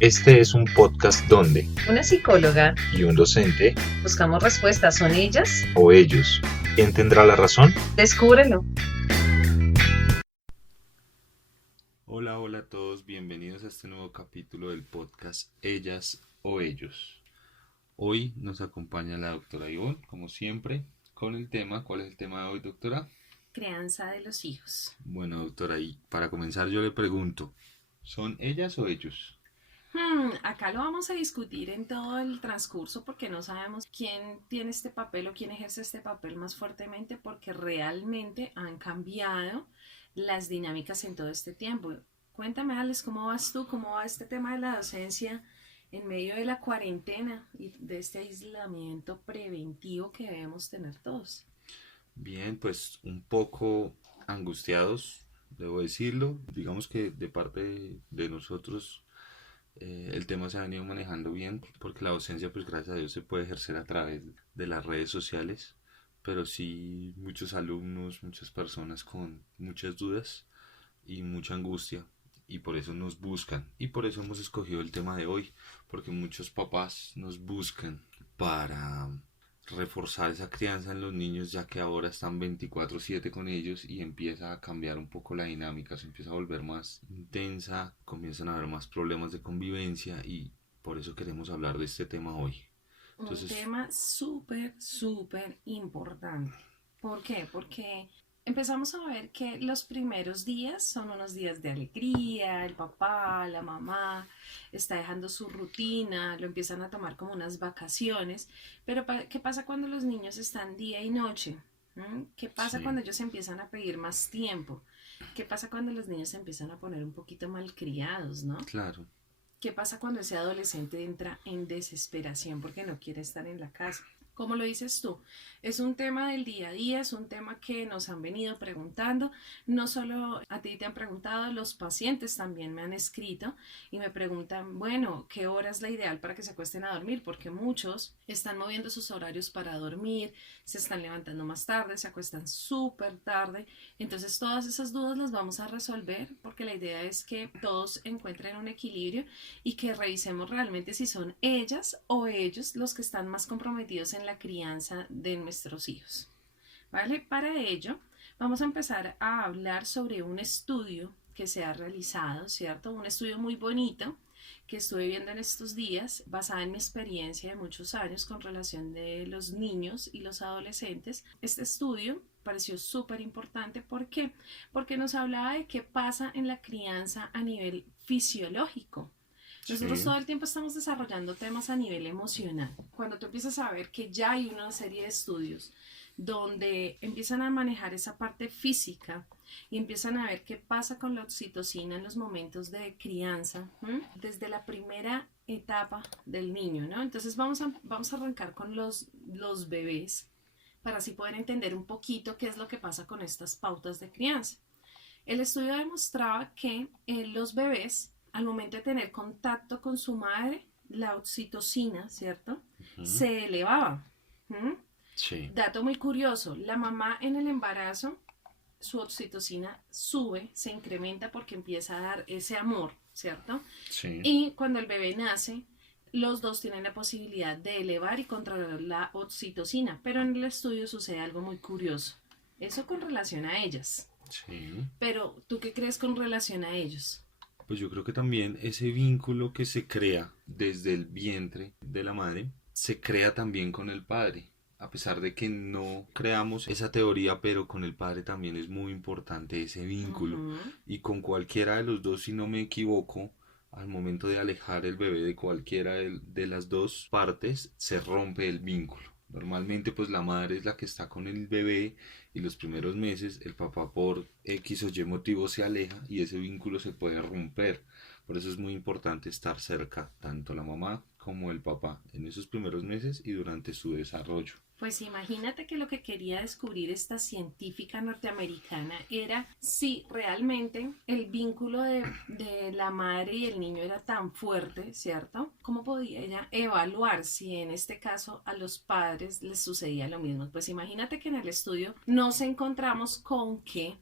Este es un podcast donde Una psicóloga. y un docente Buscamos respuestas. ¿Son ellas? o ellos. ¿Quién tendrá la razón? Descúbrelo. Hola a todos, bienvenidos a este nuevo capítulo del podcast Ellas o Ellos. Hoy nos acompaña la doctora Ivonne, como siempre, con el tema. ¿Cuál es el tema de hoy, doctora? Crianza de los hijos. Bueno, doctora, y para comenzar yo le pregunto, ¿son ellas o ellos? Acá lo vamos a discutir en todo el transcurso porque no sabemos quién tiene este papel o quién ejerce este papel más fuertemente porque realmente han cambiado las dinámicas en todo este tiempo. Cuéntame, Alex, ¿cómo vas tú? ¿Cómo va este tema de la docencia en medio de la cuarentena y de este aislamiento preventivo que debemos tener todos? Bien, pues un poco angustiados, debo decirlo. Digamos que de parte de nosotros el tema se ha venido manejando bien porque la docencia, pues gracias a Dios, se puede ejercer a través de las redes sociales, pero sí muchos alumnos, muchas personas con muchas dudas y mucha angustia y por eso nos buscan y por eso hemos escogido el tema de hoy, porque muchos papás nos buscan para reforzar esa crianza en los niños, ya que ahora están 24/7 con ellos y empieza a cambiar un poco la dinámica, se empieza a volver más intensa, comienzan a haber más problemas de convivencia y por eso queremos hablar de este tema hoy. Un Entonces, tema súper importante. ¿Por qué? Porque empezamos a ver que los primeros días son unos días de alegría, el papá, la mamá está dejando su rutina, lo empiezan a tomar como unas vacaciones, pero ¿qué pasa cuando los niños están día y noche? ¿Qué pasa sí, cuando ellos empiezan a pedir más tiempo? ¿Qué pasa cuando los niños se empiezan a poner un poquito malcriados, no? claro. ¿Qué pasa cuando ese adolescente entra en desesperación porque no quiere estar en la casa? Como lo dices tú, es un tema del día a día, es un tema que nos han venido preguntando, no solo a ti te han preguntado, los pacientes también me han escrito y me preguntan, bueno, ¿qué hora es la ideal para que se acuesten a dormir? Porque muchos están moviendo sus horarios para dormir, se están levantando más tarde, se acuestan súper tarde, entonces todas esas dudas las vamos a resolver porque la idea es que todos encuentren un equilibrio y que revisemos realmente si son ellas o ellos los que están más comprometidos en la crianza de nuestros hijos. ¿Vale? Para ello, vamos a empezar a hablar sobre un estudio que se ha realizado, ¿cierto? Un estudio muy bonito que estuve viendo en estos días, basada en mi experiencia de muchos años con relación de los niños y los adolescentes. Este estudio pareció súper importante. ¿Por qué? Porque nos hablaba de qué pasa en la crianza a nivel fisiológico. Nosotros Sí, todo el tiempo estamos desarrollando temas a nivel emocional. Cuando tú empiezas a ver que ya hay una serie de estudios donde empiezan a manejar esa parte física y empiezan a ver qué pasa con la oxitocina en los momentos de crianza, desde la primera etapa del niño, ¿no? Entonces vamos a arrancar con los bebés para así poder entender un poquito qué es lo que pasa con estas pautas de crianza. El estudio demostraba que los bebés, al momento de tener contacto con su madre, la oxitocina, ¿cierto? ujú, Se elevaba. ¿Mm? sí, Dato muy curioso, la mamá en el embarazo, su oxitocina sube, se incrementa porque empieza a dar ese amor, ¿cierto? sí. Y cuando el bebé nace, los dos tienen la posibilidad de elevar y controlar la oxitocina, pero en el estudio sucede algo muy curioso. Eso con relación a ellas. Sí. Pero, ¿tú qué crees con relación a ellos? Pues yo creo que también ese vínculo que se crea desde el vientre de la madre, se crea también con el padre. A pesar de que no creamos esa teoría, pero con el padre también es muy importante ese vínculo. Ujú. Y con cualquiera de los dos, si no me equivoco, al momento de alejar el bebé de cualquiera de las dos partes, se rompe el vínculo. Normalmente pues la madre es la que está con el bebé y los primeros meses el papá por X o Y motivo se aleja y ese vínculo se puede romper. Por eso es muy importante estar cerca, tanto la mamá como el papá, en esos primeros meses y durante su desarrollo. Pues imagínate que lo que quería descubrir esta científica norteamericana era si realmente el vínculo de la madre y el niño era tan fuerte, ¿cierto? ¿Cómo podía ella evaluar si en este caso a los padres les sucedía lo mismo? Pues imagínate que en el estudio nos encontramos con que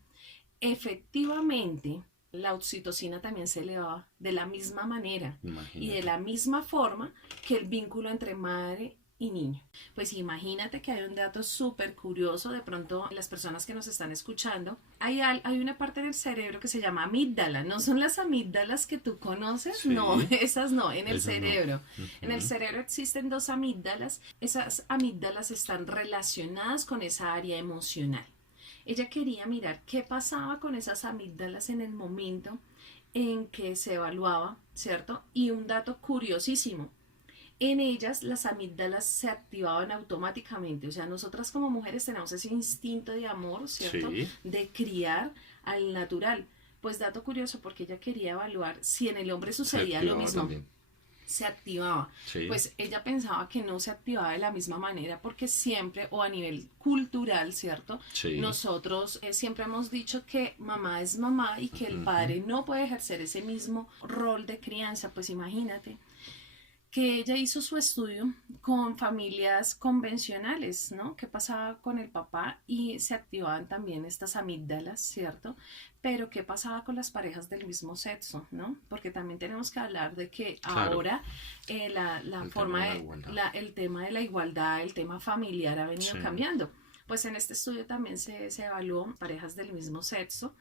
efectivamente la oxitocina también se elevaba de la misma manera y de Imagínate. la misma forma que el vínculo entre madre y niño. Pues imagínate que hay un dato súper curioso, de pronto las personas que nos están escuchando, hay una parte del cerebro que se llama amígdala, no son las amígdalas que tú conoces, Sí, no, esas no, en el eso no. cerebro. En el Ujú. cerebro existen dos amígdalas, esas amígdalas están relacionadas con esa área emocional. Ella quería mirar qué pasaba con esas amígdalas en el momento en que se evaluaba, ¿cierto? Y un dato curiosísimo, en ellas las amígdalas se activaban automáticamente, o sea, nosotras como mujeres tenemos ese instinto de amor, ¿cierto? Sí, De criar al natural. Pues dato curioso, porque ella quería evaluar si en el hombre se sucedía lo activaba mismo, también. se activaba. Sí, Pues ella pensaba que no se activaba de la misma manera porque siempre, o a nivel cultural, ¿cierto? sí. Nosotros siempre hemos dicho que mamá es mamá y que el Ujú. padre no puede ejercer ese mismo rol de crianza. Pues imagínate que ella hizo su estudio con familias convencionales, ¿no? ¿Qué pasaba con el papá? Y se activaban también estas amígdalas, ¿cierto? Pero ¿qué pasaba con las parejas del mismo sexo, ¿no? Porque también tenemos que hablar de que Claro, ahora la el tema forma de la de, igualdad. el tema de la igualdad, el tema familiar ha venido Sí, cambiando. Pues en este estudio también se evaluó parejas del mismo sexo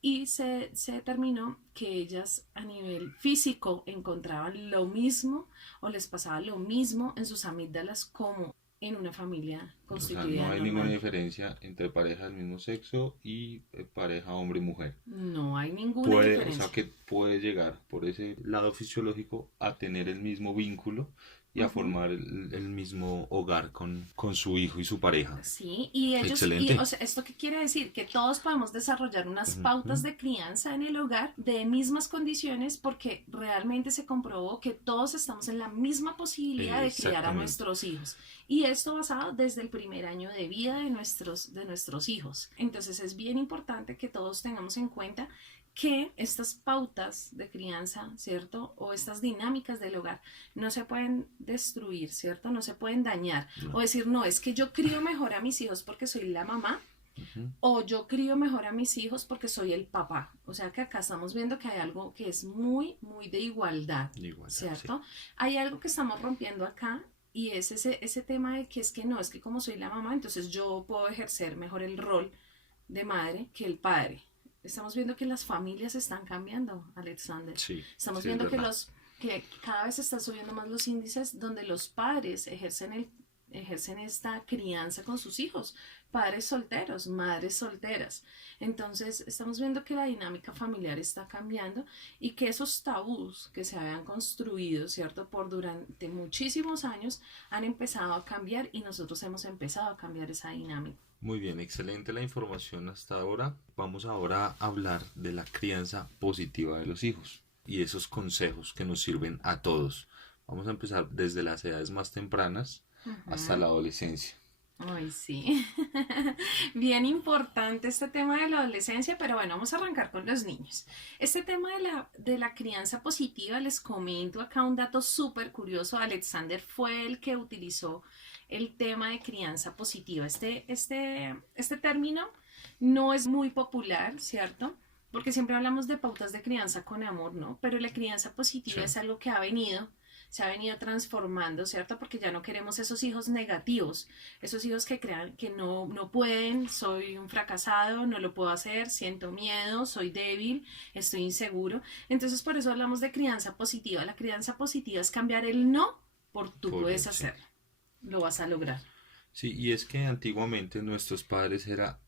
y se determinó que ellas a nivel físico encontraban lo mismo o les pasaba lo mismo en sus amígdalas como en una familia o sea, no constituida hay ninguna normal. diferencia entre pareja del mismo sexo y pareja hombre y mujer. No hay ninguna Puede, o sea, diferencia. que puede llegar por ese lado fisiológico a tener el mismo vínculo y a Ujú. formar el mismo hogar con su hijo y su pareja. Sí, y ellos, y, o Excelente. sea, ¿esto qué quiere decir? Que todos podemos desarrollar unas pautas Ujú. de crianza en el hogar de mismas condiciones porque realmente se comprobó que todos estamos en la misma posibilidad de criar a Exactamente. nuestros hijos. Y esto basado desde el primer año de vida de nuestros hijos. Entonces es bien importante que todos tengamos en cuenta que estas pautas de crianza, ¿cierto? O estas dinámicas del hogar no se pueden destruir, ¿cierto? No se pueden dañar. O No. decir, no, es que yo crío mejor a mis hijos porque soy la mamá, Ujú. o yo crío mejor a mis hijos porque soy el papá. O sea que acá estamos viendo que hay algo que es muy, muy de igualdad, Igualdad, sí. ¿cierto? Hay algo que estamos rompiendo acá y es ese tema de que es que no, es que como soy la mamá, entonces yo puedo ejercer mejor el rol de madre que el padre. Estamos viendo que las familias están cambiando, Alexander. Sí, Estamos sí, es viendo que verdad. los que cada vez están subiendo más los índices donde los padres ejercen esta crianza con sus hijos, padres solteros, madres solteras. Entonces, estamos viendo que la dinámica familiar está cambiando y que esos tabús que se habían construido, ¿cierto? Por durante muchísimos años han empezado a cambiar y nosotros hemos empezado a cambiar esa dinámica. Muy bien, excelente la información hasta ahora. Vamos ahora a hablar de la crianza positiva de los hijos y esos consejos que nos sirven a todos. Vamos a empezar desde las edades más tempranas hasta Ujú. la adolescencia. Ay, sí. Bien importante este tema de la adolescencia, pero bueno, vamos a arrancar con los niños. Este tema de la crianza positiva, les comento acá un dato súper curioso. Alexander fue el que utilizó el tema de crianza positiva. Este término no es muy popular, ¿cierto? Porque siempre hablamos de pautas de crianza con amor, ¿no? Pero la crianza Sí, positiva es algo que se ha venido transformando, ¿cierto? Porque ya no queremos esos hijos negativos, esos hijos que crean que no pueden, soy un fracasado, no lo puedo hacer, siento miedo, soy débil, estoy inseguro. Entonces por eso hablamos de crianza positiva. La crianza positiva es cambiar el no por tú por puedes él, sí. hacerlo, lo vas a lograr. Sí, y es que antiguamente nuestros padres era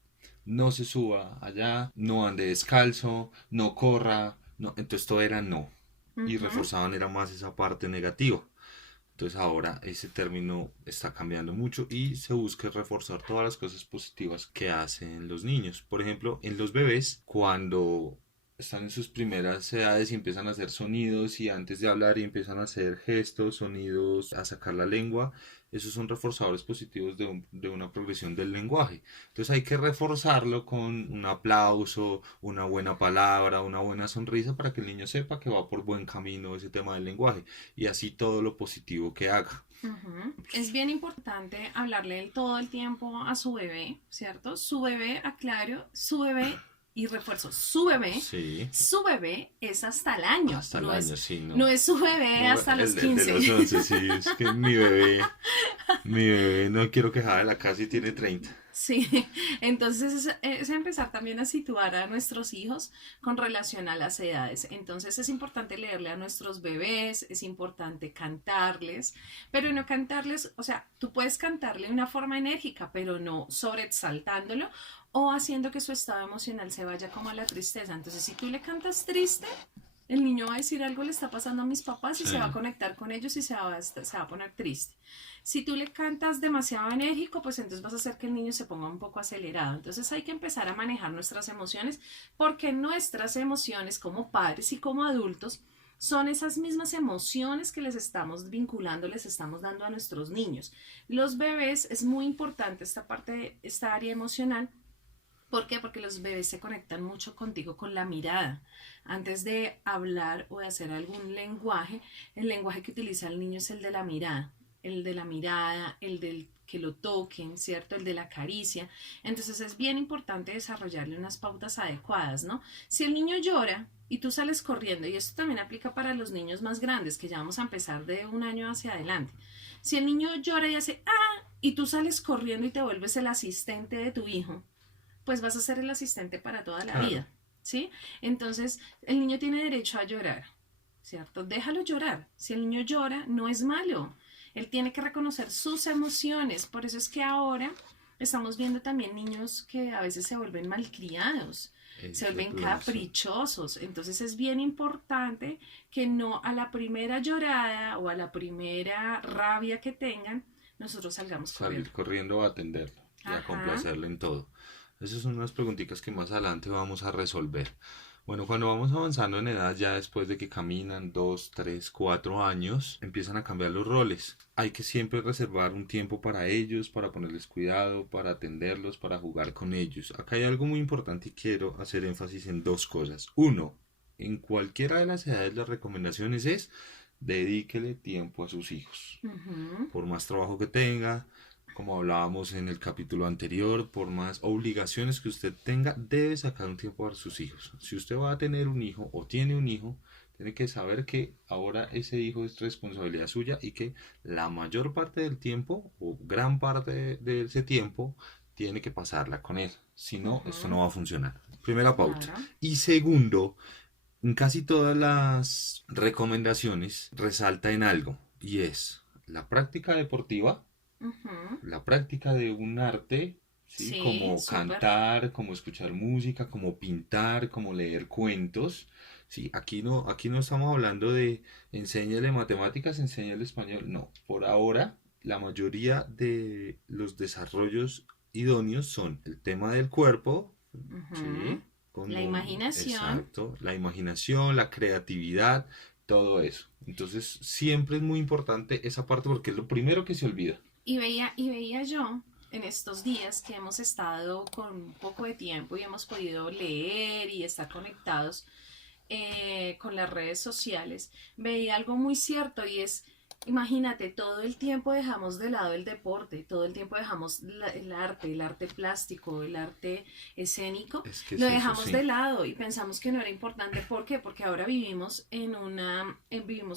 no se suba allá, no ande descalzo, no corra, no, entonces todo era no. Y Ujú. reforzaban era más esa parte negativa. Entonces ahora ese término está cambiando mucho y se busca reforzar todas las cosas positivas que hacen los niños. Por ejemplo, en los bebés, cuando están en sus primeras edades y empiezan a hacer sonidos y antes de hablar y empiezan a hacer gestos, sonidos, a sacar la lengua, esos son reforzadores positivos de una progresión del lenguaje. Entonces hay que reforzarlo con un aplauso, una buena palabra, una buena sonrisa para que el niño sepa que va por buen camino ese tema del lenguaje y así todo lo positivo que haga. Ujú. Es bien importante hablarle todo el tiempo a su bebé, ¿cierto? Su bebé, aclaro, su bebé Y refuerzo, Sí, su bebé es hasta el año. hasta el No año, es, sí, no. no es su bebé No, hasta los el de 15. los 11, sí, es que mi bebé no quiero quejar de la casa y tiene 30. Sí, entonces es empezar también a situar a nuestros hijos con relación a las edades. Entonces es importante leerle a nuestros bebés, es importante cantarles, pero no cantarles, o sea, tú puedes cantarle de una forma enérgica, pero no sobreexaltándolo o haciendo que su estado emocional se vaya como a la tristeza. Entonces, si tú le cantas triste, el niño va a decir algo le está pasando a mis papás y Sí, se va a conectar con ellos y se va a poner triste. Si tú le cantas demasiado enérgico, pues entonces vas a hacer que el niño se ponga un poco acelerado. Entonces hay que empezar a manejar nuestras emociones porque nuestras emociones como padres y como adultos son esas mismas emociones que les estamos vinculando, les estamos dando a nuestros niños. Los bebés es muy importante esta parte, esta área emocional. ¿Por qué? Porque los bebés se conectan mucho contigo con la mirada. Antes de hablar o de hacer algún lenguaje, el lenguaje que utiliza el niño es el de la mirada. El de la mirada, el del que lo toquen, ¿cierto? El de la caricia. Entonces es bien importante desarrollarle unas pautas adecuadas, ¿no? Si el niño llora y tú sales corriendo, y esto también aplica para los niños más grandes, que ya vamos a empezar de un año hacia adelante. Si el niño llora y hace ¡ah! Y tú sales corriendo y te vuelves el asistente de tu hijo, pues vas a ser el asistente para toda la claro. vida, ¿sí? Entonces, el niño tiene derecho a llorar, ¿cierto? Déjalo llorar. Si el niño llora, no es malo. Él tiene que reconocer sus emociones. Por eso es que ahora estamos viendo también niños que a veces se vuelven malcriados, se Ese es el vuelven problema, sí. caprichosos. Entonces es bien importante que no a la primera llorada o a la primera rabia que tengan, nosotros salgamos corriendo. Salir corriendo a atenderlo y a Ajá. complacerle en todo. Esas son unas preguntitas que más adelante vamos a resolver. Bueno, cuando vamos avanzando en edad, ya después de que caminan 2, 3, 4 años, empiezan a cambiar los roles. Hay que siempre reservar un tiempo para ellos, para ponerles cuidado, para atenderlos, para jugar con ellos. Acá hay algo muy importante y quiero hacer énfasis en dos cosas. Uno, en cualquiera de las edades las recomendaciones es dedíquele tiempo a sus hijos. Ujú. Por más trabajo que tenga, como hablábamos en el capítulo anterior, por más obligaciones que usted tenga, debe sacar un tiempo para sus hijos. Si usted va a tener un hijo o tiene un hijo, tiene que saber que ahora ese hijo es responsabilidad suya y que la mayor parte del tiempo o gran parte de ese tiempo tiene que pasarla con él. Si no, esto Ujú. no va a funcionar. Primera pauta. Claro. Y segundo, en casi todas las recomendaciones resalta en algo y es la práctica deportiva, Ujú. la práctica de un arte, ¿sí? Sí, Como súper. cantar, como escuchar música, como pintar, como leer cuentos. Sí, aquí no estamos hablando de enséñale matemáticas, enséñale español. No, por ahora la mayoría de los desarrollos idóneos son el tema del cuerpo, Ujú. ¿sí? Con La imaginación. exacto, la imaginación, la creatividad, todo eso. Entonces siempre es muy importante esa parte porque es lo primero que se olvida. Y veía yo en estos días que hemos estado con un poco de tiempo y hemos podido leer y estar conectados con las redes sociales, veía algo muy cierto y es, imagínate, todo el tiempo dejamos de lado el deporte, todo el tiempo dejamos el arte plástico, el arte escénico, Es que lo es eso, dejamos sí. de lado y pensamos que no era importante. ¿Por qué? Porque ahora vivimos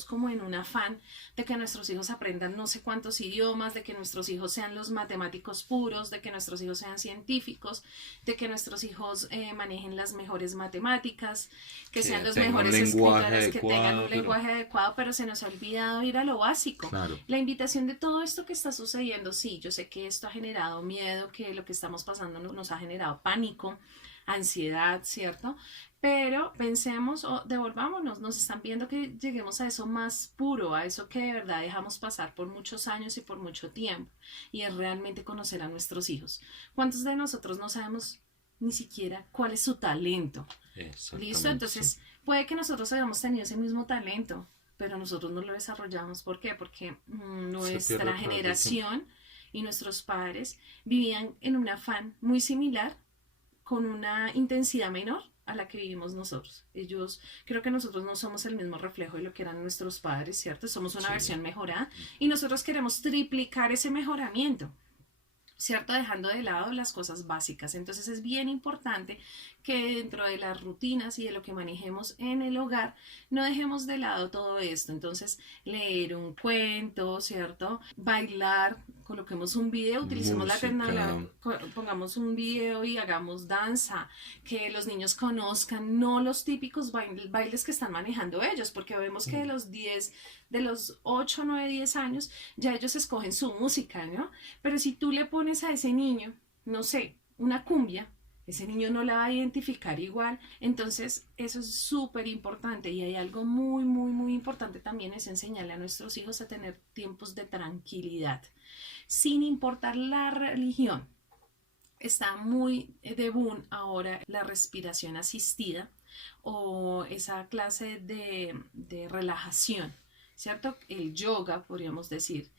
como en un afán de que nuestros hijos aprendan no sé cuántos idiomas, de que nuestros hijos sean los matemáticos puros, de que nuestros hijos sean científicos, de que nuestros hijos manejen las mejores matemáticas, que sean Que los tenga un mejores lenguaje escritores, que tengan adecuado, un pero lenguaje adecuado, pero se nos ha olvidado ir a lo básico. claro, La invitación de todo esto que está sucediendo, sí, yo sé que esto ha generado miedo, que lo que estamos pasando nos ha generado pánico, ansiedad, ¿cierto? Pero pensemos o devolvámonos, nos están viendo que lleguemos a eso más puro, a eso que de verdad dejamos pasar por muchos años y por mucho tiempo, y es realmente conocer a nuestros hijos. ¿Cuántos de nosotros no sabemos ni siquiera cuál es su talento? ¿Listo? exactamente, sí. Entonces, puede que nosotros hayamos tenido ese mismo talento, pero nosotros no lo desarrollamos. ¿Por qué? Porque Se pierde nuestra a través del tiempo. generación y nuestros padres vivían en un afán muy similar, con una intensidad menor a la que vivimos nosotros. Ellos, creo que nosotros no somos el mismo reflejo de lo que eran nuestros padres, ¿cierto? Somos una Sí, versión mejorada y nosotros queremos triplicar ese mejoramiento. ¿Cierto? Dejando de lado las cosas básicas. Entonces es bien importante que dentro de las rutinas y de lo que manejemos en el hogar, no dejemos de lado todo esto. Entonces, leer un cuento, ¿cierto? Bailar, coloquemos un video, utilicemos la tecnología, Música. pongamos un video y hagamos danza, que los niños conozcan, no los típicos bailes que están manejando ellos, porque vemos que de los 8, 9, 10 años, ya ellos escogen su música, ¿no? Pero si tú le pones a ese niño, no sé, una cumbia, ese niño no la va a identificar igual. Entonces, eso es súper importante. Y hay algo muy, muy, muy importante también, es enseñarle a nuestros hijos a tener tiempos de tranquilidad, sin importar la religión. Está muy de boom ahora la respiración asistida o esa clase de relajación, ¿cierto? El yoga, podríamos decir.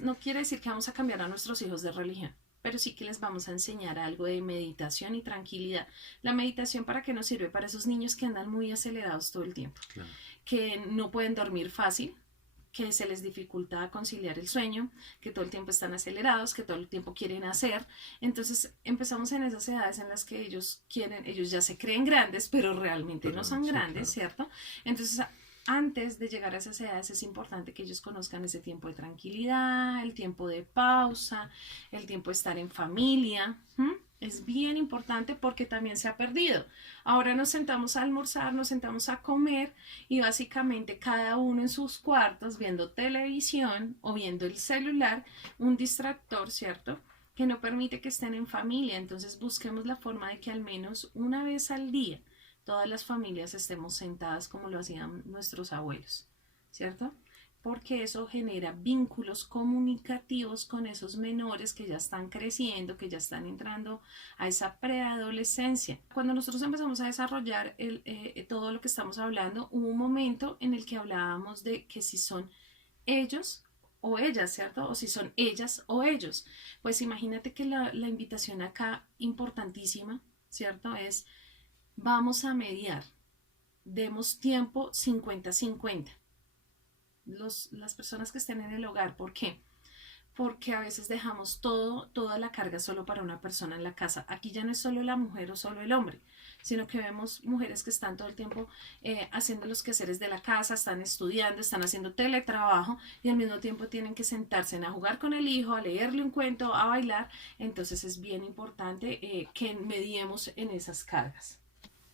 No quiere decir que vamos a cambiar a nuestros hijos de religión, pero sí que les vamos a enseñar algo de meditación y tranquilidad. La meditación, ¿para qué nos sirve? Para esos niños que andan muy acelerados todo el tiempo, Claro. que no pueden dormir fácil, que se les dificulta conciliar el sueño, que todo el tiempo están acelerados, que todo el tiempo quieren hacer. Entonces empezamos en esas edades en las que ellos ya se creen grandes, pero realmente no son Sí, grandes, claro. ¿cierto? Entonces, antes de llegar a esas edades es importante que ellos conozcan ese tiempo de tranquilidad, el tiempo de pausa, el tiempo de estar en familia. Es bien importante porque también se ha perdido. Ahora nos sentamos a almorzar, nos sentamos a comer y básicamente cada uno en sus cuartos viendo televisión o viendo el celular, un distractor, ¿cierto? Que no permite que estén en familia. Entonces busquemos la forma de que al menos una vez al día todas las familias estemos sentadas como lo hacían nuestros abuelos, ¿cierto? Porque eso genera vínculos comunicativos con esos menores que ya están creciendo, que ya están entrando a esa preadolescencia. Cuando nosotros empezamos a desarrollar todo lo que estamos hablando, hubo un momento en el que hablábamos de que si son ellos o ellas, ¿cierto? O si son ellas o ellos. Pues imagínate que la invitación acá importantísima, ¿cierto? Es vamos a mediar, demos tiempo 50-50. Las personas que estén en el hogar, ¿por qué? Porque a veces dejamos toda la carga solo para una persona en la casa. Aquí ya no es solo la mujer o solo el hombre, sino que vemos mujeres que están todo el tiempo haciendo los quehaceres de la casa, están estudiando, están haciendo teletrabajo y al mismo tiempo tienen que sentarse a jugar con el hijo, a leerle un cuento, a bailar. Entonces es bien importante que mediemos en esas cargas.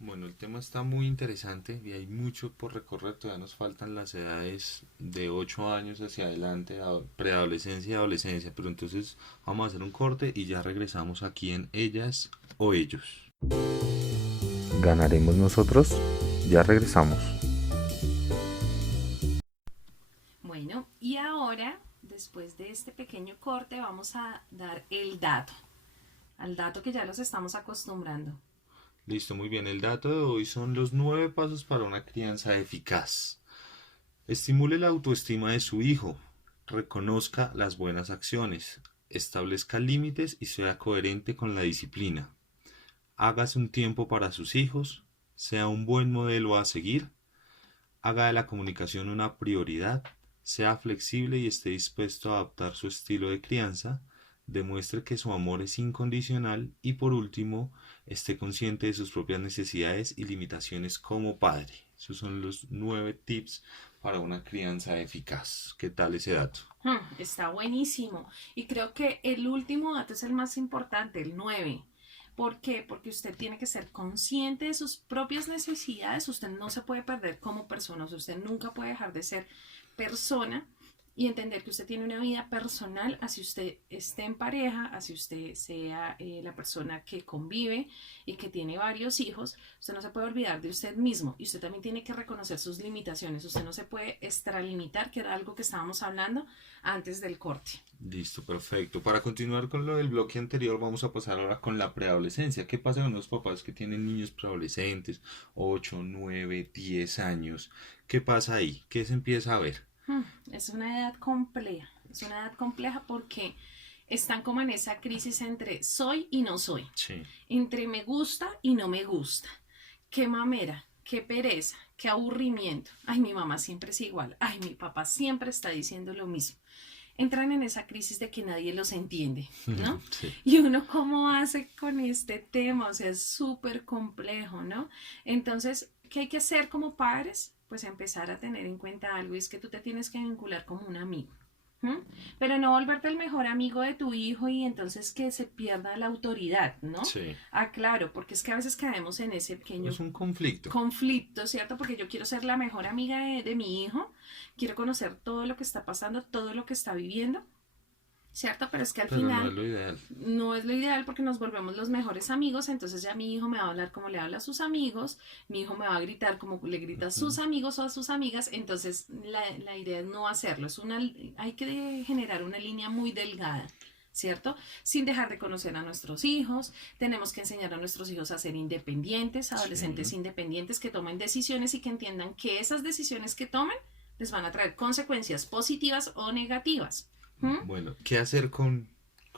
Bueno, el tema está muy interesante y hay mucho por recorrer. Todavía nos faltan las edades de 8 años hacia adelante, preadolescencia y adolescencia. Pero entonces vamos a hacer un corte y ya regresamos aquí en Ellas o Ellos. ¿Ganaremos nosotros? Ya regresamos. Bueno, y ahora, después de este pequeño corte, vamos a dar el dato, al dato que ya los estamos acostumbrando. Listo, muy bien. El dato de hoy son los 9 pasos para una crianza eficaz. Estimule la autoestima de su hijo. Reconozca las buenas acciones. Establezca límites y sea coherente con la disciplina. Hágase un tiempo para sus hijos. Sea un buen modelo a seguir. Haga de la comunicación una prioridad. Sea flexible y esté dispuesto a adaptar su estilo de crianza. Demuestre que su amor es incondicional y por último, esté consciente de sus propias necesidades y limitaciones como padre. Esos son los 9 tips para una crianza eficaz. ¿Qué tal ese dato? Está buenísimo. Y creo que el último dato es el más importante, el 9. ¿Por qué? Porque usted tiene que ser consciente de sus propias necesidades. Usted no se puede perder como persona. O sea, usted nunca puede dejar de ser persona y entender que usted tiene una vida personal, así usted esté en pareja, así usted sea la persona que convive y que tiene varios hijos. Usted no se puede olvidar de usted mismo y usted también tiene que reconocer sus limitaciones. Usted no se puede extralimitar, que era algo que estábamos hablando antes del corte. Listo, perfecto. Para continuar con lo del bloque anterior, vamos a pasar ahora con la preadolescencia. ¿Qué pasa con los papás que tienen niños preadolescentes, 8, 9, 10 años? ¿Qué pasa ahí? ¿Qué se empieza a ver? Es una edad compleja, es una edad compleja porque están como en esa crisis entre soy y no soy, Sí. entre me gusta y no me gusta, qué mamera, qué pereza, qué aburrimiento, ay mi mamá siempre es igual, ay mi papá siempre está diciendo lo mismo. entran en esa crisis de que nadie los entiende, ¿no? Sí. Y uno cómo hace con este tema, o sea, es súper complejo, ¿no? Entonces, ¿qué hay que hacer como padres? Pues empezar a tener en cuenta algo, y es que tú te tienes que vincular como un amigo. ¿Mm? Pero no volverte el mejor amigo de tu hijo y entonces que se pierda la autoridad, ¿no? Sí. Ah, claro, porque es que a veces caemos en ese pequeño Es un conflicto. conflicto, ¿cierto? Porque yo quiero ser la mejor amiga de mi hijo, quiero conocer todo lo que está pasando, todo lo que está viviendo, ¿cierto? Pero es que al Pero no final es lo ideal. no es lo ideal porque nos volvemos los mejores amigos, entonces ya mi hijo me va a hablar como le habla a sus amigos, mi hijo me va a gritar como le grita a sus Ujú. amigos o a sus amigas, entonces la idea es no hacerlo, hay que generar una línea muy delgada. ¿Cierto? Sin dejar de conocer a nuestros hijos, tenemos que enseñar a nuestros hijos a ser independientes, adolescentes Sí. independientes que tomen decisiones y que entiendan que esas decisiones que tomen les van a traer consecuencias positivas o negativas. ¿Mm? Bueno, ¿qué hacer con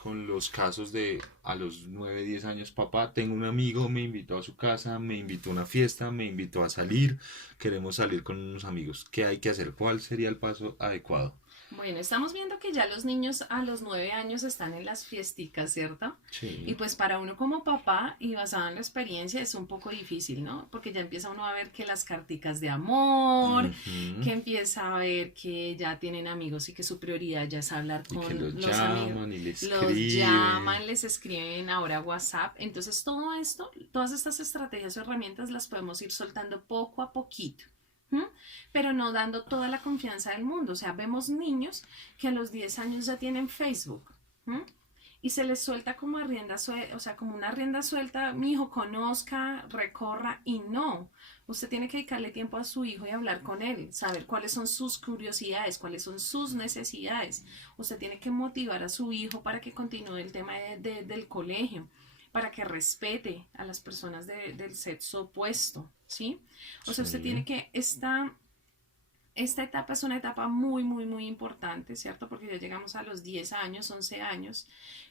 los casos de a los 9 10 años, papá, tengo un amigo, me invitó a su casa, me invitó a una fiesta, me invitó a salir, queremos salir con unos amigos? ¿Qué hay que hacer? ¿Cuál sería el paso adecuado? Bueno, estamos viendo que ya los niños a los 9 años están en las fiesticas, ¿cierto? Y Sí. pues para uno como papá y basado en la experiencia es un poco difícil, ¿no? Porque ya empieza uno a ver que las carticas de amor, Ujú. que empieza a ver que ya tienen amigos y que su prioridad ya es hablar Y que con los los amigos. llaman y le Los escriben. llaman, les escriben ahora WhatsApp. Entonces todo esto, todas estas estrategias o herramientas las podemos ir soltando poco a poquito. ¿Mm? Pero no dando toda la confianza del mundo. O sea, vemos niños que a los 10 años ya tienen Facebook. ¿Mm? Y se les suelta como a rienda suelta, o sea, como una rienda suelta, mi hijo conozca, recorra, y no. Usted tiene que dedicarle tiempo a su hijo y hablar con él, saber cuáles son sus curiosidades, cuáles son sus necesidades. Usted tiene que motivar a su hijo para que continúe el tema del colegio, para que respete a las personas del sexo opuesto, ¿sí? O sea, usted tiene Sí. que, esta etapa es una etapa muy, muy, muy importante, ¿cierto? Porque ya llegamos a los 10 años, 11 años.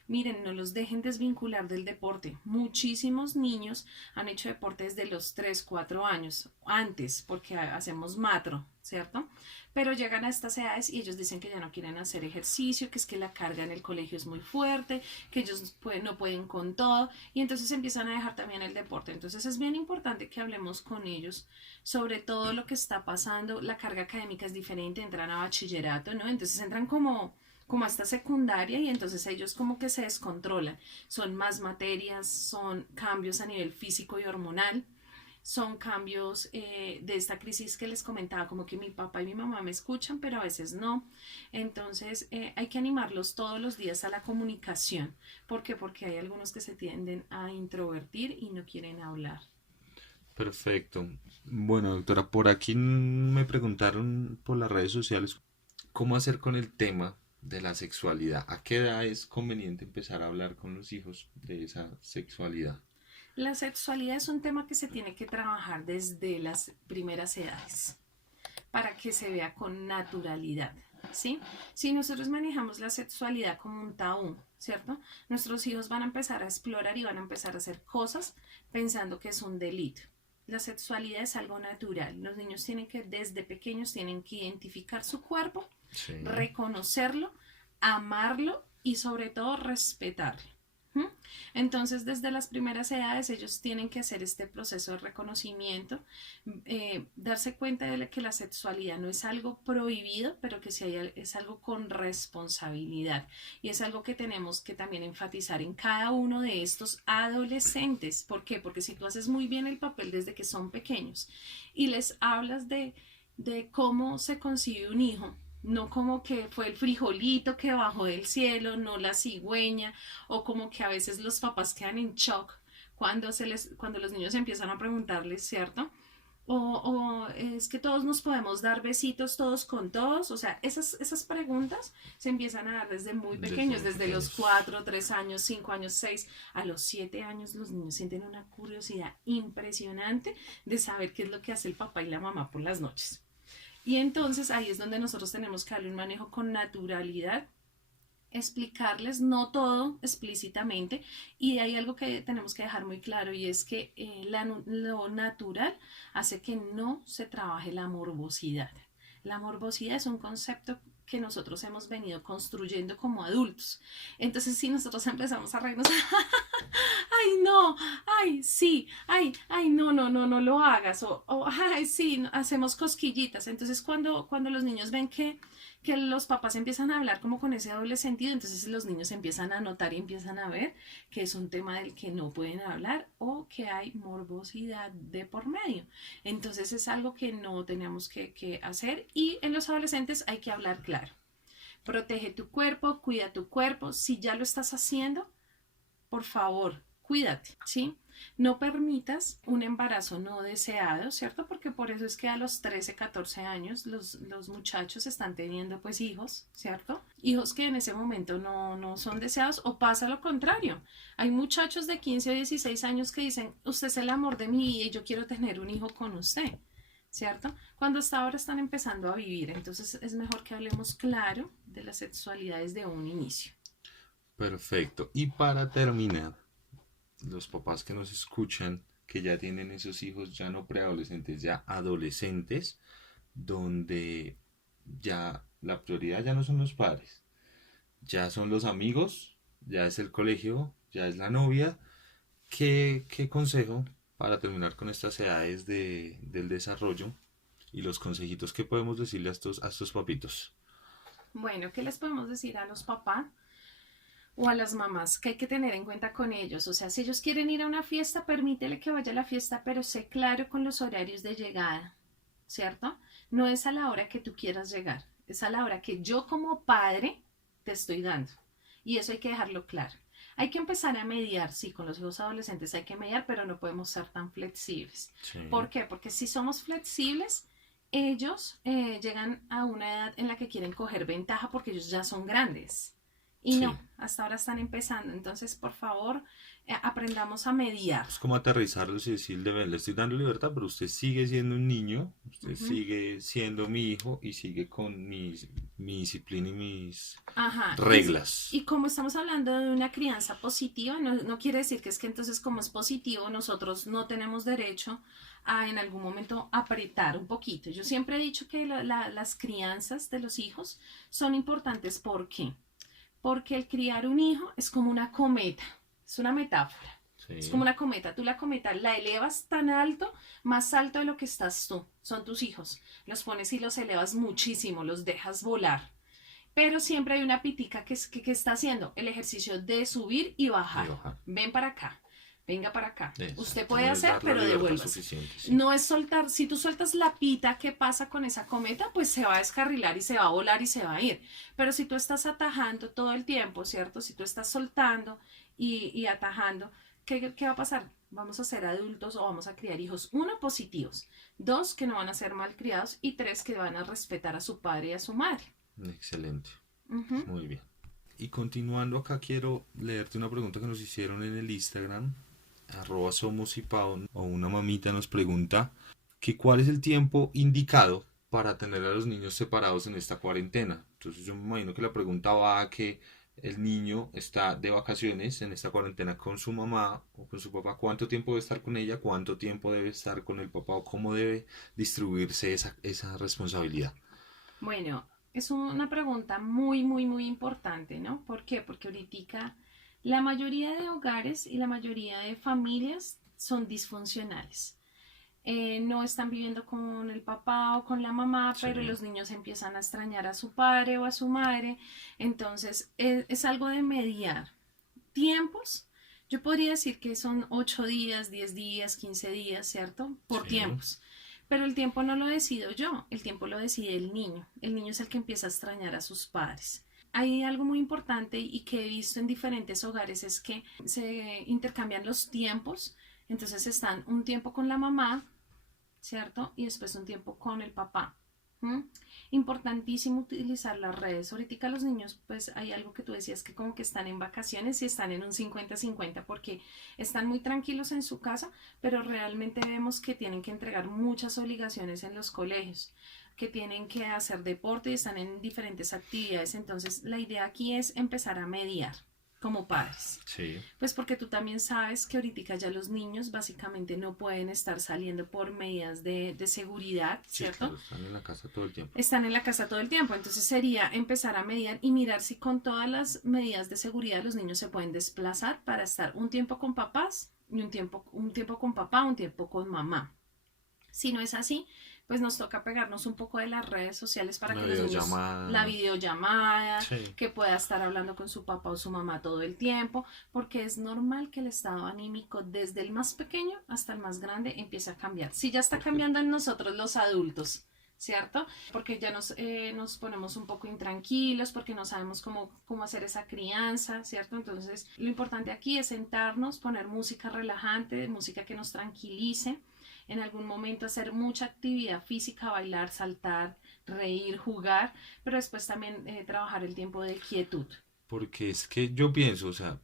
Miren, no los dejen desvincular del deporte. Muchísimos niños han hecho deporte desde los 3 4 años, antes, porque hacemos matro, ¿cierto? Pero llegan a estas edades y ellos dicen que ya no quieren hacer ejercicio, que es que la carga en el colegio es muy fuerte, que ellos no pueden con todo, y entonces empiezan a dejar también el deporte. Entonces es bien importante que hablemos con ellos sobre todo lo que está pasando. La carga académica es diferente, entran a bachillerato, ¿no? Entonces entran como a esta secundaria y entonces ellos como que se descontrolan. Son más materias, son cambios a nivel físico y hormonal, son cambios de esta crisis que les comentaba, como que mi papá y mi mamá me escuchan, pero a veces no. Entonces hay que animarlos todos los días a la comunicación. ¿Por qué? Porque hay algunos que se tienden a introvertir y no quieren hablar. Perfecto. Bueno, doctora, por aquí me preguntaron por las redes sociales cómo hacer con el tema de la sexualidad. ¿A qué edad es conveniente empezar a hablar con los hijos de esa sexualidad? La sexualidad es un tema que se tiene que trabajar desde las primeras edades para que se vea con naturalidad, ¿sí? Si nosotros manejamos la sexualidad como un tabú, ¿cierto? Nuestros hijos van a empezar a explorar y van a empezar a hacer cosas pensando que es un delito. La sexualidad es algo natural. Los niños tienen que, desde pequeños, tienen que identificar su cuerpo, Sí. reconocerlo, amarlo y sobre todo respetarlo. ¿Mm? Entonces, desde las primeras edades, ellos tienen que hacer este proceso de reconocimiento, darse cuenta de que la sexualidad no es algo prohibido, pero que sí es algo con responsabilidad. Y es algo que tenemos que también enfatizar en cada uno de estos adolescentes. ¿Por qué? Porque si tú haces muy bien el papel desde que son pequeños y les hablas de cómo se concibe un hijo, no como que fue el frijolito que bajó del cielo, no la cigüeña, o como que a veces los papás quedan en shock cuando los niños empiezan a preguntarles, ¿cierto? O es que todos nos podemos dar besitos todos con todos, o sea, esas preguntas se empiezan a dar desde muy Desde pequeños, muy desde los pequeños. 4 3 años, 5 años, 6 a los 7 años los niños sienten una curiosidad impresionante de saber qué es lo que hace el papá y la mamá por las noches. Y entonces ahí es donde nosotros tenemos que darle un manejo con naturalidad, explicarles no todo explícitamente, y hay algo que tenemos que dejar muy claro y es que lo natural hace que no se trabaje la morbosidad. La morbosidad es un concepto que nosotros hemos venido construyendo como adultos. Entonces, si nosotros empezamos a reírnos, ay, no, ay, sí, ay, no, no, no, no lo hagas, ay, sí, hacemos cosquillitas. Entonces, cuando los niños ven que los papás empiezan a hablar como con ese doble sentido, entonces los niños empiezan a notar y empiezan a ver que es un tema del que no pueden hablar o que hay morbosidad de por medio. Entonces es algo que no tenemos que hacer, y en los adolescentes hay que hablar claro. Protege tu cuerpo, cuida tu cuerpo. Si ya lo estás haciendo, por favor, cuídate, ¿sí? No permitas un embarazo no deseado, ¿cierto? Porque por eso es que a los 13, 14 años los muchachos están teniendo pues hijos, ¿cierto? Hijos que en ese momento no son deseados, o pasa lo contrario. Hay muchachos de 15 o 16 años que dicen, usted es el amor de mi vida y yo quiero tener un hijo con usted, ¿cierto? Cuando hasta ahora están empezando a vivir. Entonces es mejor que hablemos claro de las sexualidades de un inicio. Perfecto. Y para terminar, los papás que nos escuchan, que ya tienen esos hijos ya no preadolescentes, ya adolescentes, donde ya la prioridad ya no son los padres, ya son los amigos, ya es el colegio, ya es la novia. ¿Qué consejo para terminar con estas edades del desarrollo y los consejitos que podemos decirle a estos papitos? Bueno, ¿qué les podemos decir a los papás o a las mamás? Que hay que tener en cuenta con ellos. O sea, si ellos quieren ir a una fiesta, permítele que vaya a la fiesta, pero sé claro con los horarios de llegada, ¿cierto? No es a la hora que tú quieras llegar, es a la hora que yo como padre te estoy dando. Y eso hay que dejarlo claro. Hay que empezar a mediar, sí, con los hijos adolescentes hay que mediar, pero no podemos ser tan flexibles. Sí. ¿Por qué? Porque si somos flexibles, ellos llegan a una edad en la que quieren coger ventaja porque ellos ya son grandes. Y Sí. no, hasta ahora están empezando. Entonces, por favor, aprendamos a mediar. Es como aterrizarlos y decirle, ven, le estoy dando libertad, pero usted sigue siendo un niño, usted Ujú. sigue siendo mi hijo y sigue con mi disciplina y mis Ajá. reglas. Y como estamos hablando de una crianza positiva, no quiere decir que es que entonces como es positivo, nosotros no tenemos derecho a en algún momento apretar un poquito. Yo siempre he dicho que las crianzas de los hijos son importantes. ¿Por qué? Porque el criar un hijo es como una cometa, es una metáfora. Sí. Es como una cometa. Tú la cometa la elevas tan alto, más alto de lo que estás tú. Son tus hijos. Los pones y los elevas muchísimo, los dejas volar. Pero siempre hay una pitica que está haciendo el ejercicio de subir y bajar. Y bajar. Ven para acá, venga para acá. Eso. Usted puede No es hacer, dar la pero libertad devuélvase. suficiente, sí. No es soltar. Si tú sueltas la pita, ¿qué pasa con esa cometa? Pues se va a descarrilar y se va a volar y se va a ir. Pero si tú estás atajando todo el tiempo, ¿cierto? Si tú estás soltando y atajando, ¿qué va a pasar? Vamos a ser adultos o vamos a criar hijos, 1, positivos, 2, que no van a ser malcriados, y 3, que van a respetar a su padre y a su madre. Excelente. Ujú. Muy bien. Y continuando acá, quiero leerte una pregunta que nos hicieron en el Instagram, @somosipao, o una mamita nos pregunta que cuál es el tiempo indicado para tener a los niños separados en esta cuarentena. Entonces yo me imagino que la pregunta va a que el niño está de vacaciones en esta cuarentena con su mamá o con su papá. ¿Cuánto tiempo debe estar con ella? ¿Cuánto tiempo debe estar con el papá? ¿O cómo debe distribuirse esa responsabilidad? Bueno, es una pregunta muy, muy, muy importante, ¿no? ¿Por qué? Porque ahorita la mayoría de hogares y la mayoría de familias son disfuncionales. No están viviendo con el papá o con la mamá, Sí. pero los niños empiezan a extrañar a su padre o a su madre. Entonces, es algo de mediar. Tiempos, yo podría decir que son 8 días, 10 días, 15 días, ¿cierto? Por Sí. tiempos. Pero el tiempo no lo decido yo, el tiempo lo decide el niño. El niño es el que empieza a extrañar a sus padres. Hay algo muy importante y que he visto en diferentes hogares, es que se intercambian los tiempos. Entonces están un tiempo con la mamá, ¿cierto? Y después un tiempo con el papá. ¿Mm? Importantísimo utilizar las redes. Ahorita los niños, pues hay algo que tú decías, que como que están en vacaciones y están en un 50-50 porque están muy tranquilos en su casa, pero realmente vemos que tienen que entregar muchas obligaciones en los colegios, que tienen que hacer deporte y están en diferentes actividades. Entonces la idea aquí es empezar a mediar. como padres? Sí, Pues porque tú también sabes que ahorita ya los niños básicamente no pueden estar saliendo por medidas de seguridad, sí, ¿cierto? claro, están en la casa todo el tiempo. Están en la casa todo el tiempo, entonces sería empezar a mediar y mirar si con todas las medidas de seguridad los niños se pueden desplazar para estar un tiempo con papás y un tiempo con papá, un tiempo con mamá. Si no es así, pues nos toca pegarnos un poco de las redes sociales para Una que los niños, la videollamada. videollamada, Sí, que pueda estar hablando con su papá o su mamá todo el tiempo, porque es normal que el estado anímico desde el más pequeño hasta el más grande empiece a cambiar. Si ya está porque cambiando en nosotros los adultos, ¿cierto? Porque ya nos ponemos un poco intranquilos, porque no sabemos cómo hacer esa crianza, ¿cierto? Entonces, lo importante aquí es sentarnos, poner música relajante, música que nos tranquilice, en algún momento hacer mucha actividad física, bailar, saltar, reír, jugar, pero después también trabajar el tiempo de quietud. porque es que yo pienso, o sea,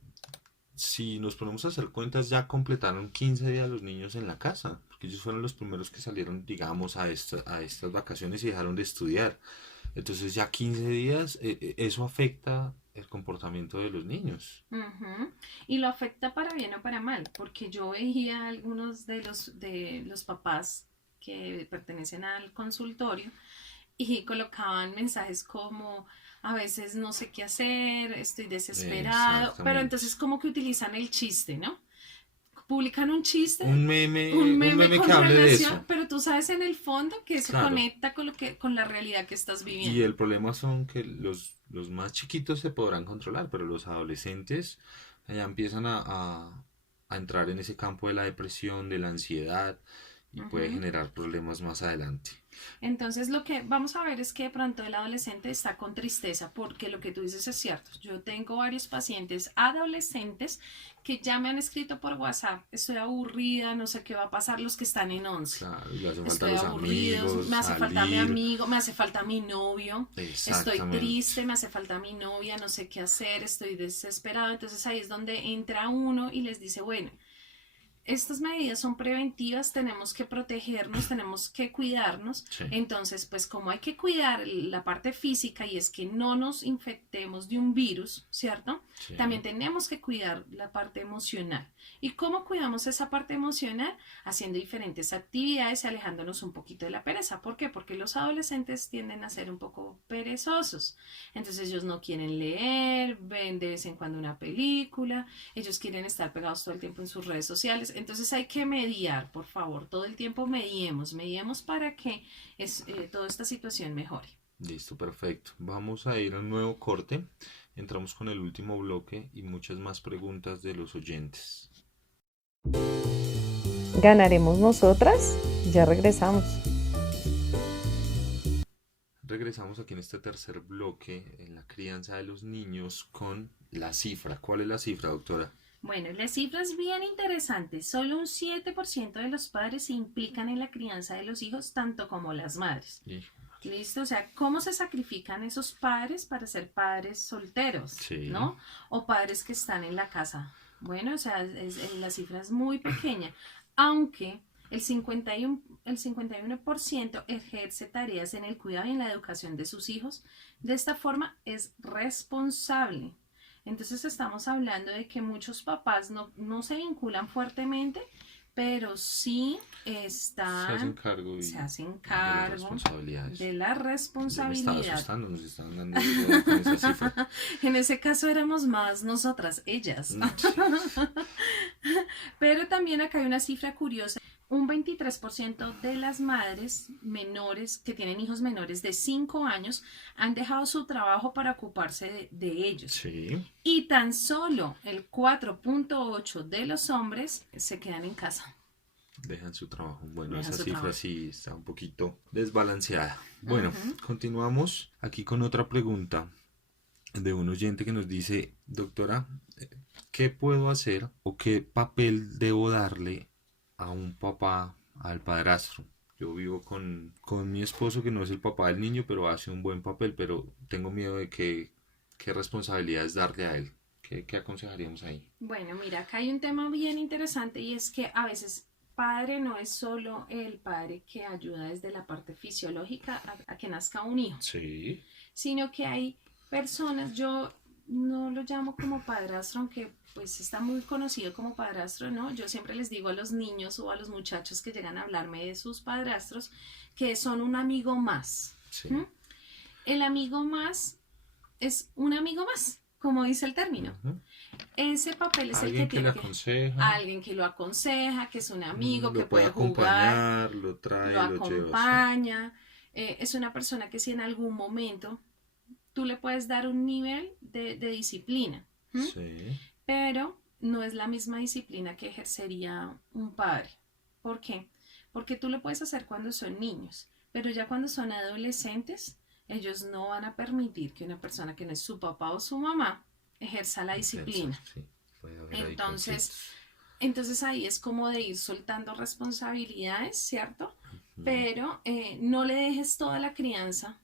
si nos ponemos a hacer cuentas, ya completaron 15 días los niños en la casa, porque ellos fueron los primeros que salieron, digamos, a estas vacaciones y dejaron de estudiar. Entonces ya 15 días, eso afecta el comportamiento de los niños. Ujú. Y lo afecta para bien o para mal, porque yo veía algunos de los papás que pertenecen al consultorio y colocaban mensajes como a veces no sé qué hacer, estoy desesperado, pero Exactamente. entonces como que utilizan el chiste, ¿no? Publican un chiste, un Un meme meme con que hable de relación, eso. pero tú sabes en el fondo que eso Claro. conecta con la realidad que estás Y viviendo. el problema son que los más chiquitos se podrán controlar, pero los adolescentes ya empiezan a entrar en ese campo de la depresión, de la ansiedad y puede Ujú. generar problemas más adelante. Entonces lo que vamos a ver es que de pronto el adolescente está con tristeza porque lo que tú dices es cierto. Yo tengo varios pacientes adolescentes que ya me han escrito por WhatsApp, estoy aburrida, no sé qué va a pasar, los que están en 11. Claro, y le hacen falta Estoy los aburridos, amigos, me hace falta mi salir. amigo, me hace falta mi novio, estoy Exactamente. triste, me hace falta mi novia, no sé qué hacer, estoy desesperado. Entonces ahí es donde entra uno y les dice, bueno, estas medidas son preventivas, tenemos que protegernos, tenemos que cuidarnos. Sí, Entonces, pues como hay que cuidar la parte física y es que no nos infectemos de un virus, ¿cierto? sí. También tenemos que cuidar la parte emocional. ¿Y cómo cuidamos esa parte emocional? Haciendo diferentes actividades y alejándonos un poquito de la pereza. ¿Por qué? Porque los adolescentes tienden a ser un poco perezosos. Entonces ellos no quieren leer, ven de vez en cuando una película, ellos quieren estar pegados todo el tiempo en sus redes sociales. Entonces hay que mediar, por favor, todo el tiempo mediemos para que toda esta situación mejore. Listo, perfecto. Vamos a ir a un nuevo corte. Entramos con el último bloque y muchas más preguntas de los oyentes. ¿Ganaremos nosotras? Ya regresamos. Regresamos aquí en este tercer bloque en la crianza de los niños con la cifra. ¿Cuál es la cifra, doctora? Bueno, la cifra es bien interesante. Solo un 7% de los padres se implican en la crianza de los hijos, tanto como las madres. Y- ¿Listo? O sea, ¿cómo se sacrifican esos padres para ser padres solteros, Sí, ¿no? O padres que están en la casa. Bueno, o sea, la cifra es muy pequeña, aunque el 51% ejerce tareas en el cuidado y en la educación de sus hijos. De esta forma es responsable. Entonces estamos hablando de que muchos papás no se vinculan fuertemente, pero sí se hacen están, cargo se hacen de las cargo responsabilidades. de la Ya me estaba responsabilidad. asustando, nos estaban dando duro con esa cifra. En ese caso éramos más nosotras, ellas. Sí, Pero también acá hay una cifra curiosa. Un 23% de las madres menores que tienen hijos menores de 5 años han dejado su trabajo para ocuparse de ellos. sí, Y tan solo el 4.8% de los hombres se quedan en casa. dejan su trabajo. Bueno, Dejan esa su cifra trabajo. sí está un poquito desbalanceada. Bueno, Ujú. continuamos aquí con otra pregunta de un oyente que nos dice, doctora, ¿qué puedo hacer o qué papel debo darle a un papá, al padrastro? Yo vivo con mi esposo que no es el papá del niño, pero hace un buen papel, pero tengo miedo de qué responsabilidad es darle a él. ¿Qué aconsejaríamos ahí? Bueno, mira, acá hay un tema bien interesante y es que a veces padre no es solo el padre que ayuda desde la parte fisiológica a que nazca un hijo, Sí, sino que hay personas, yo no lo llamo como padrastro, aunque pues está muy conocido como padrastro, ¿no? Yo siempre les digo a los niños o a los muchachos que llegan a hablarme de sus padrastros que son un amigo más. Sí. ¿Mm? El amigo más es un amigo más, como dice el término. Ujú. Ese papel es el Alguien que que le tiene que... aconseja, Alguien que lo aconseja, que es un amigo, lo que puede puede jugar, acompañar, lo trae, lo lo lleva, sí. acompaña. Es una persona que si en algún momento tú le puedes dar un nivel de disciplina, ¿m? Sí, Pero no es la misma disciplina que ejercería un padre. ¿Por qué? Porque tú lo puedes hacer cuando son niños, pero ya cuando son adolescentes, ellos no van a permitir que una persona que no es su papá o su mamá ejerza la disciplina. sí. Puede haber ahí Entonces, conflictos. entonces ahí es como de ir soltando responsabilidades, ¿cierto? Ujú. Pero no le dejes toda la crianza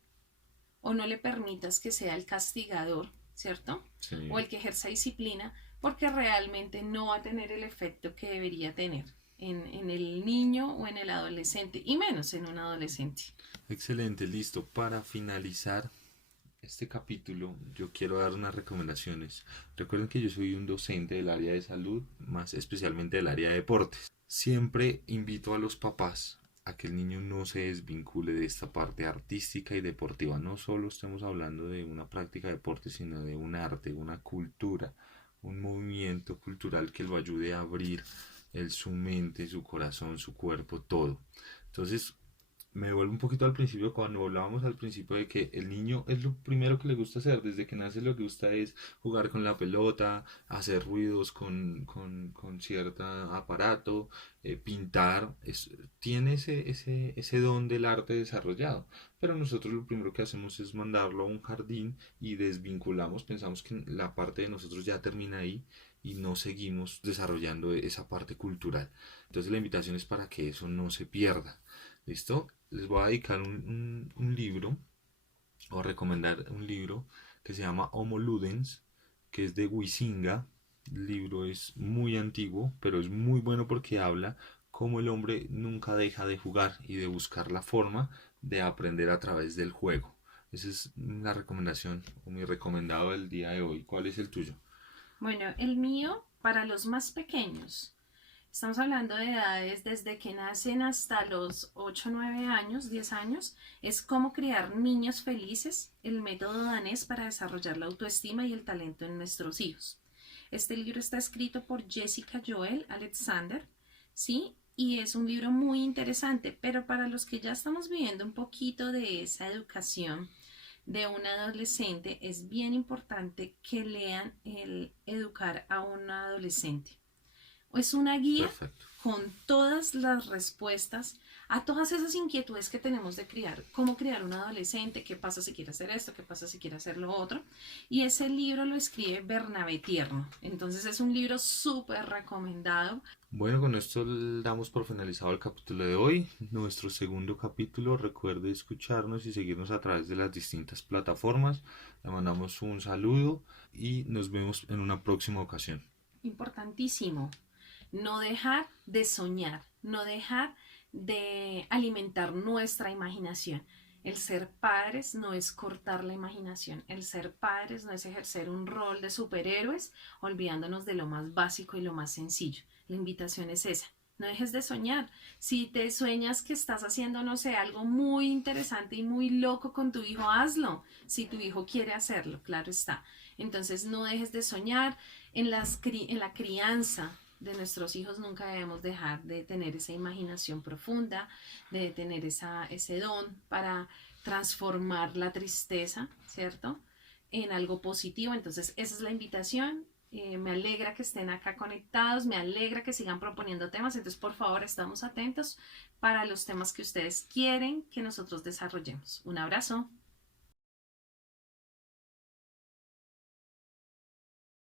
o no le permitas que sea el castigador, ¿cierto? Sí. O el que ejerza disciplina, porque realmente no va a tener el efecto que debería tener en el niño o en el adolescente, y menos en un adolescente. Excelente, listo. Para finalizar este capítulo, yo quiero dar unas recomendaciones. Recuerden que yo soy un docente del área de salud, más especialmente del área de deportes. Siempre invito a los papás a que el niño no se desvincule de esta parte artística y deportiva. No solo estemos hablando de una práctica de deporte, sino de un arte, una cultura, un movimiento cultural que lo ayude a abrir su mente, su corazón, su cuerpo, todo. Entonces, me vuelvo un poquito al principio, cuando hablábamos al principio de que el niño es lo primero que le gusta hacer, desde que nace lo que gusta es jugar con la pelota, hacer ruidos con cierto aparato, pintar, tiene ese don del arte desarrollado, pero nosotros lo primero que hacemos es mandarlo a un jardín y desvinculamos, pensamos que la parte de nosotros ya termina ahí y no seguimos desarrollando esa parte cultural. Entonces la invitación es para que eso no se pierda. ¿Listo? Les voy a dedicar un libro, o a recomendar un libro que se llama Homo Ludens, que es de Huizinga. El libro es muy antiguo, pero es muy bueno porque habla cómo el hombre nunca deja de jugar y de buscar la forma de aprender a través del juego. Esa es la recomendación o mi recomendado del día de hoy. ¿Cuál es el tuyo? Bueno, el mío para los más pequeños. Estamos hablando de edades desde que nacen hasta los 8, 9 años, 10 años. Es cómo criar niños felices, el método danés para desarrollar la autoestima y el talento en nuestros hijos. Este libro está escrito por Jessica Joel Alexander, ¿sí? Y es un libro muy interesante, pero para los que ya estamos viviendo un poquito de esa educación de un adolescente, es bien importante que lean el Educar a un adolescente. Es una guía Perfecto. con todas las respuestas a todas esas inquietudes que tenemos de criar, cómo criar un adolescente, qué pasa si quiere hacer esto, qué pasa si quiere hacer lo otro. Y ese libro lo escribe Bernabé Tierno. Entonces es un libro súper recomendado. Bueno, con esto damos por finalizado el capítulo de hoy, nuestro segundo capítulo. Recuerde escucharnos y seguirnos a través de las distintas plataformas. Le mandamos un saludo y nos vemos en una próxima ocasión. Importantísimo. No dejar de soñar, no dejar de alimentar nuestra imaginación. El ser padres no es cortar la imaginación, el ser padres no es ejercer un rol de superhéroes olvidándonos de lo más básico y lo más sencillo. La invitación es esa, no dejes de soñar. Si te sueñas que estás haciendo, no sé, algo muy interesante y muy loco con tu hijo, hazlo. Si tu hijo quiere hacerlo, claro está. Entonces no dejes de soñar. En la crianza de nuestros hijos nunca debemos dejar de tener esa imaginación profunda, de tener ese don para transformar la tristeza, ¿cierto?, en algo positivo. Entonces esa es la invitación. Me alegra que estén acá conectados, me alegra que sigan proponiendo temas. Entonces por favor estamos atentos para los temas que ustedes quieren que nosotros desarrollemos. Un abrazo.